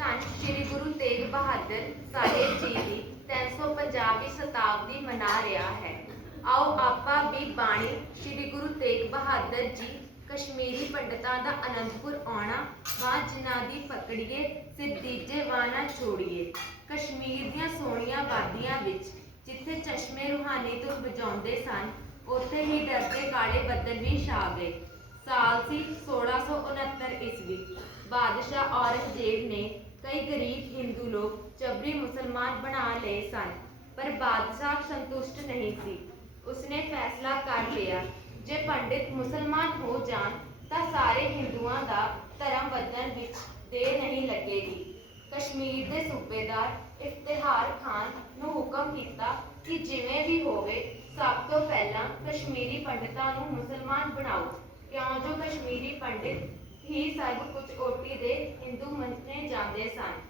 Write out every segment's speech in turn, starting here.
ਧੰਨ ਸ਼੍ਰੀ ਗੁਰੂ ਤੇਗ ਬਹਾਦਰ ਸਾਹਿਬ ਜੀ ਦੀ 350ਵੀਂ ਸ਼ਤਾਬਦੀ ਮਨਾ ਰਿਹਾ ਹੈ। ਆਓ ਆਪਾਂ ਵੀ ਬਾਣੀ ਸ਼੍ਰੀ ਗੁਰੂ ਤੇਗ ਬਹਾਦਰ ਜੀ ਕਸ਼ਮੀਰੀ ਪੰਡਤਾਂ ਦਾ ਅਨੰਦਪੁਰ ਆਉਣਾ ਵਾਂ, ਜਿਨ੍ਹਾਂ ਦੀ ਪਕੜੀਏ ਸਿੱਧੀਜੇ ਵਾਂ ਛੋੜੀਏ ਕਸ਼ਮੀਰ ਦੀਆਂ ਸੋਹਣੀਆਂ ਵਾਦੀਆਂ ਵਿੱਚ ਜਿੱਥੇ ਚਸ਼ਮੇ ਰੂਹਾਨੀ ਤੋਂ ਵਜਾਉਂਦੇ ਸਨ, ਉੱਥੇ ਹੀ ਡਰਦੇ ਕਾਲੇ ਬੱਦਲ ਵੀ ਛਾ ਗਏ। ਸਾਲ ਸੀ 1669 ਈਸਵੀ। ਬਾਦਸ਼ਾਹ ਔਰੰਗਜ਼ੇਬ ਨੇ ਕਈ ਗਰੀਬ ਹਿੰਦੂ ਲੋਕ ਜਬਰੀ ਮੁਸਲਮਾਨ ਬਣਾ ਲਏ ਸਨ, ਪਰ ਬਾਦਸ਼ਾਹ ਸੰਤੁਸ਼ਟ ਨਹੀਂ ਸੀ। ਉਸਨੇ ਫੈਸਲਾ ਕਰ ਲਿਆ, ਜੇ ਪੰਡਿਤ ਮੁਸਲਮਾਨ ਹੋ ਜਾਣ, ਤਾਂ ਸਾਰੇ ਹਿੰਦੂਆਂ ਦਾ ਧਰਮ ਬਦਲਣ ਵਿੱਚ ਦੇਰ ਨਹੀਂ ਲੱਗੇਗੀ। ਕਸ਼ਮੀਰ ਦੇ ਸੂਬੇਦਾਰ ਇਫਤਿਹਾਰ ਖਾਨ ਨੂੰ ਹੁਕਮ ਕੀਤਾ ਕਿ ਜਿਵੇਂ ਵੀ ਹੋਵੇ, ਸਭ ਤੋਂ ਪਹਿਲਾਂ ਕਸ਼ਮੀਰੀ ਪੰਡਤਾਂ ਨੂੰ ਮੁਸਲਮਾਨ ਬਣਾਓ। ਕਿਉਂ ਜੋ ਕਸ਼ਮੀਰੀ ਪੰਡਿਤ ਹੀ ਸਰਬ ਕੁਝ ਓਟੀ ਦੇ ਹਿੰਦੂ ਮੰਨੇ ਜਾਂਦੇ ਸਨ।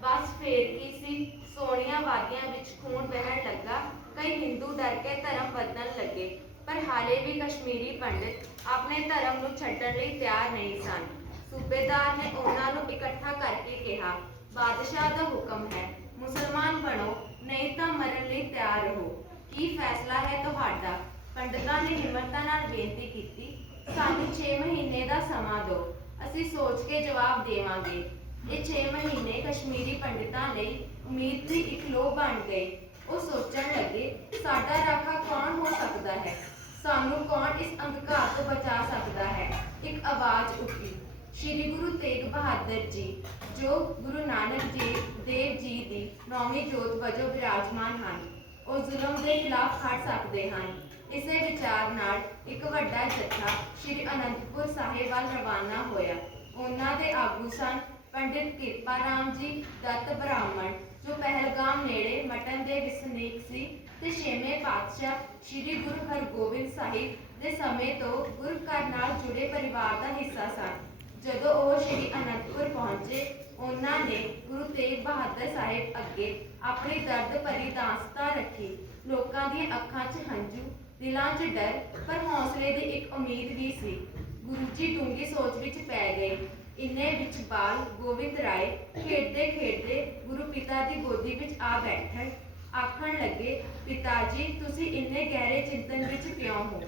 ਬਸ ਫੇਰ ਕੀ ਸੀ, ਸੋਹਣੀਆਂ ਵਾਦੀਆਂ ਵਿੱਚ ਖੂਨ ਵਹਿਣ ਲੱਗਾ, ਕਈ ਹਿੰਦੂ ਡਰ ਕੇ ਧਰਮ ਬਦਲਣ ਲੱਗੇ, ਪਰ ਹਾਲੇ ਵੀ ਕਸ਼ਮੀਰੀ ਪੰਡਿਤ ਆਪਣੇ ਧਰਮ ਨੂੰ ਛੱਡਣ ਲਈ ਤਿਆਰ ਨਹੀਂ ਸਨ। ਸੂਬੇਦਾਰ ਨੇ ਉਹਨਾਂ ਨੂੰ ਇਕੱਠਾ ਕਰਕੇ ਕਿਹਾ, ਬਾਦਸ਼ਾਹ ਦਾ ਹੁਕਮ ਹੈ, ਮੁਸਲਮਾਨ ਬਣੋ, ਨਹੀਂ ਤਾਂ ਮਰਨ ਲਈ ਤਿਆਰ ਰਹੋ। ਕੀ ਫੈਸਲਾ ਹੈ ਤੁਹਾਡਾ? ਪੰਡਤਾਂ ਨੇ ਹਿੰਮਤਾਂ ਨਾਲ ਬੇਨਤੀ ਕੀਤੀ ਸਾਨੂੰ 6 ਮਹੀਨੇ ਦਾ ਸਮਾਂ ਦਿਓ। ਅਸੀਂ ਸੋਚ ਕੇ ਜਵਾਬ ਦੇਵਾਂਗੇ। ਇਹ 6 ਮਹੀਨੇ ਕਸ਼ਮੀਰੀ ਪੰਡਿਤਾਂ ਲਈ ਉਮੀਦ ਦੀ ਇੱਕ ਲੋ ਬਣ ਗਏ। ਉਹ ਸੋਚਣ ਲੱਗੇ, ਸਾਡਾ ਰਾਖਾ ਕੌਣ ਹੋ ਸਕਦਾ ਹੈ? ਸਾਨੂੰ ਕੌਣ ਇਸ ਅੰਧਕਾਰ ਤੋਂ ਬਚਾ ਸਕਦਾ ਹੈ? ਇੱਕ ਆਵਾਜ਼ ਉੱਠੀ। ਸ਼੍ਰੀ ਗੁਰੂ ਤੇਗ ਬਹਾਦਰ ਜੀ, ਜੋ ਗੁਰੂ ਨਾਨਕ ਜੀ, ਦੇਵ ਜੀ ਦੀ ਨੌਵੀਂ ਜੋਤ ਵਜੋਂ ਵਿਰਾਜਮਾਨ ਹਨ। ਉਹ ਜ਼ੁਲਮ ਦੇ ਖਿਲਾਫ ਖੜ ਸਕਦੇ ਹਨ। ਇਸੇ ਵਿਚਾਰ ਨਾਲ ਇੱਕ ਵੱਡਾ ਜੱਥਾ ਸ਼੍ਰੀ ਅਨੰਦਪੁਰ ਸਾਹਿਬ ਵੱਲ ਰਵਾਨਾ ਹੋਇਆ। ਉਹਨਾਂ ਦੇ ਆਗੂ ਸਨ ਪੰਡਿਤ ਕਿਰਪਾ ਰਾਮ ਜੀ ਦੱਤ ਬ੍ਰਾਹਮਣ, ਜੋ ਪਹਿਲਗਾਮ ਨੇੜੇ ਮਟਨ ਦੇ ਵਸਨੀਕ ਸੀ ਤੇ ਛੇਵੇਂ ਪਾਤਸ਼ਾਹ ਸ਼੍ਰੀ ਗੁਰੂ ਹਰਗੋਬਿੰਦ ਸਾਹਿਬ ਦੇ ਸਮੇਂ ਤੋਂ ਗੁਰੂ ਘਰ ਨਾਲ ਜੁੜੇ ਪਰਿਵਾਰ ਦਾ ਹਿੱਸਾ ਸਨ। ਜਦੋਂ ਉਹ ਸ਼੍ਰੀ ਅਨੰਦਪੁਰ ਪਹੁੰਚੇ, ਉਹਨਾਂ ਨੇ ਗੁਰੂ ਤੇਗ ਬਹਾਦਰ ਸਾਹਿਬ ਅੱਗੇ ਆਪਣੀ ਦਰਦ ਭਰੀ ਦਾਸਤਾਨ ਰੱਖੀ। ਲੋਕਾਂ ਦੀਆਂ ਅੱਖਾਂ 'ਚ ਹੰਝੂ, ਦਿਲਾਂ 'ਚ ਡਰ, ਪਰ ਹੌਸਲੇ ਦੀ ਇੱਕ ਉਮੀਦ ਵੀ ਸੀ। ਗੁਰੂ ਜੀ ਡੂੰਗੀ ਸੋਚ ਵਿੱਚ ਪੈ ਗਏ। ਇੰਨੇ ਵਿੱਚ ਬਾਲ ਗੋਬਿੰਦ ਰਾਏ ਖੇਡਦੇ ਖੇਡਦੇ ਗੁਰੂ ਪਿਤਾ ਦੀ ਗੋਦੀ ਵਿੱਚ ਆ ਬੈਠਣ ਆਖਣ ਲੱਗੇ, ਪਿਤਾ ਜੀ, ਤੁਸੀਂ ਇੰਨੇ ਗਹਿਰੇ ਚਿੰਤਨ ਵਿੱਚ ਕਿਉਂ ਹੋ?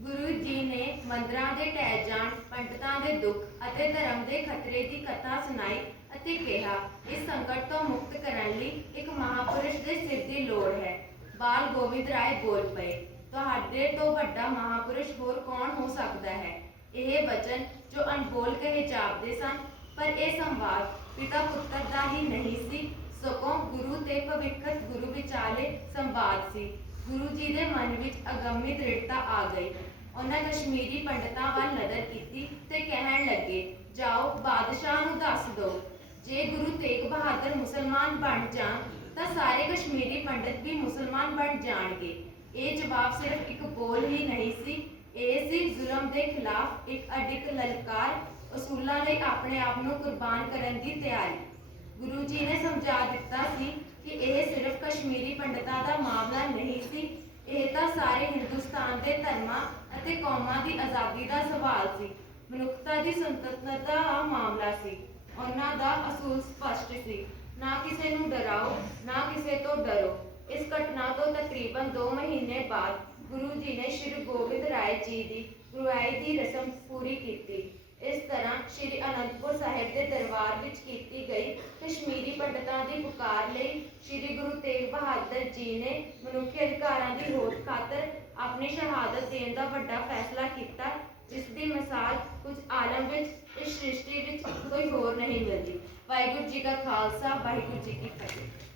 ਗੁਰੂ ਜੀ ਨੇ ਮੰਦਰਾਂ ਦੇ ਢਹਿ ਜਾਣ, ਪੰਡਤਾਂ ਦੇ ਦੁੱਖ ਅਤੇ ਧਰਮ ਦੇ ਖਤਰੇ ਦੀ ਕਥਾ ਸੁਣਾਈ ਅਤੇ ਕਿਹਾ, ਇਸ ਸੰਕਟ ਤੋਂ ਮੁਕਤ ਕਰਨ ਲਈ ਇੱਕ ਮਹਾਪੁਰਸ਼ ਦੇ ਸਿਰ ਦੀ ਲੋੜ ਹੈ। ਬਾਲ ਗੋਬਿੰਦ ਰਾਏ ਬੋਲ ਪਏ, ਤੁਹਾਡੇ ਤੋਂ ਵੱਡਾ ਮਹਾਪੁਰਸ਼ ਹੋਰ ਕੌਣ ਹੋ ਸਕਦਾ ਹੈ? ਇਹ ਬਚਨ ਜੋ ਅਨਬੋਲ ਕਹੇ ਜਾਪਦੇ ਸਨ, ਪਰ ਇਹ ਸੰਵਾਦ ਪਿਤਾ ਪੁੱਤਰ ਦਾ ਹੀ ਨਹੀਂ ਸੀ, ਸਗੋਂ ਗੁਰੂ ਤੇ ਭਵਿੱਖਤ ਗੁਰੂ ਵਿਚਾਲੇ ਸੰਵਾਦ ਸੀ। ਗੁਰੂ ਜੀ ਦੇ ਮਨ ਵਿੱਚ ਅਗੰਮੀ ਦ੍ਰਿੜਤਾ ਆ ਗਈ। ਉਹਨਾਂ ਕਸ਼ਮੀਰੀ ਪੰਡਤਾਂ ਵੱਲ ਨਜ਼ਰ ਕੀਤੀ ਤੇ ਕਹਿਣ ਲੱਗੇ, ਜਾਓ, ਬਾਦਸ਼ਾਹ ਨੂੰ ਦੱਸ ਦਿਓ ਜੇ ਗੁਰੂ ਤੇਗ ਬਹਾਦਰ ਮੁਸਲਮਾਨ ਬਣ ਜਾਣ, ਤਾਂ ਸਾਰੇ ਕਸ਼ਮੀਰੀ ਪੰਡਤ ਵੀ ਮੁਸਲਮਾਨ ਬਣ ਜਾਣਗੇ। ਇਹ ਜਵਾਬ ਸਿਰਫ ਇੱਕ ਬੋਲ ਹੀ ਨਹੀਂ ਸੀ। ਇਹ ਸੀ ਜ਼ੁਲਮ ਦੇ ਖਿਲਾਫ ਇੱਕ ਅਡਿੱਟ ਲਲਕਾਰ ਅਸੂਲਾਂ ਲਈ ਆਪਣੇ ਆਪ ਨੂੰ ਕੁਰਬਾਨ ਕਰਨ ਦੀ ਤਿਆਰੀ। ਗੁਰੂ ਜੀ ਨੇ ਸਮਝਾ ਦਿੱਤਾ ਸੀ ਕਿ ਇਹ ਸਿਰਫ ਕਸ਼ਮੀਰੀ ਪੰਡਤਾਂ ਦਾ ਮਾਮਲਾ ਨਹੀਂ ਸੀ, ਇਹ ਤਾਂ ਸਾਰੇ ਹਿੰਦੁਸਤਾਨ ਦੇ ਧਰਮਾਂ ਅਤੇ ਕੌਮਾਂ ਦੀ ਆਜ਼ਾਦੀ ਦਾ ਸਵਾਲ ਸੀ। ਮਨੁੱਖਤਾ ਦੀ ਸੁਤੰਤਰਤਾ ਦਾ ਮਾਮਲਾ ਸੀ। ਉਹਨਾਂ ਦਾ ਅਸੂਲ ਸਪਸ਼ਟ ਸੀ। ਨਾ ਕਿਸੇ ਨੂੰ ਡਰਾਓ, ਨਾ ਕਿਸੇ ਤੋਂ ਡਰੋ। ਇਸ ਘਟਨਾ ਤੋਂ ਤਕਰੀਬਨ 2 ਮਹੀਨੇ ਬਾਅਦ ਗੁਰੂ ਜੀ ਨੇ ਸ਼੍ਰੀ ਗੋਬਿੰਦ ਰਾਏ ਜੀ ਦੀ ਗੁਰਵਾਈ ਦੀ ਰਸਮ ਪੂਰੀ ਕੀਤੀ। ਤਰ੍ਹਾਂ ਸ਼੍ਰੀ ਅਨੰਦਪੁਰ ਸਾਹਿਬ ਦੇ ਦਰਬਾਰ ਵਿੱਚ ਕੀਤੀ ਗਈ ਕਸ਼ਮੀਰੀ ਪੰਡਤਾਂ ਦੀ ਪੁਕਾਰ ਲਈ ਸ਼੍ਰੀ ਗੁਰੂ ਤੇਗ ਬਹਾਦਰ ਜੀ ਨੇ ਮਨੁੱਖੀ ਅਧਿਕਾਰਾਂ ਦੀ ਹੋਂਦ ਖਾਤਰ ਆਪਣੀ ਸ਼ਹਾਦਤ ਦੇਣ ਦਾ ਵੱਡਾ ਫੈਸਲਾ ਕੀਤਾ, ਜਿਸ ਦੀ ਮਿਸਾਲ ਕੁਝ ਆਲਮ ਵਿੱਚ, ਇਸ ਸ੍ਰਿਸ਼ਟੀ ਵਿੱਚ ਕੋਈ ਹੋਰ ਨਹੀਂ ਮਿਲਦੀ। ਵਾਹਿਗੁਰੂ ਜੀ ਕਾ ਖਾਲਸਾ, ਵਾਹਿਗੁਰੂ ਜੀ ਕੀ ਫਤਿਹ।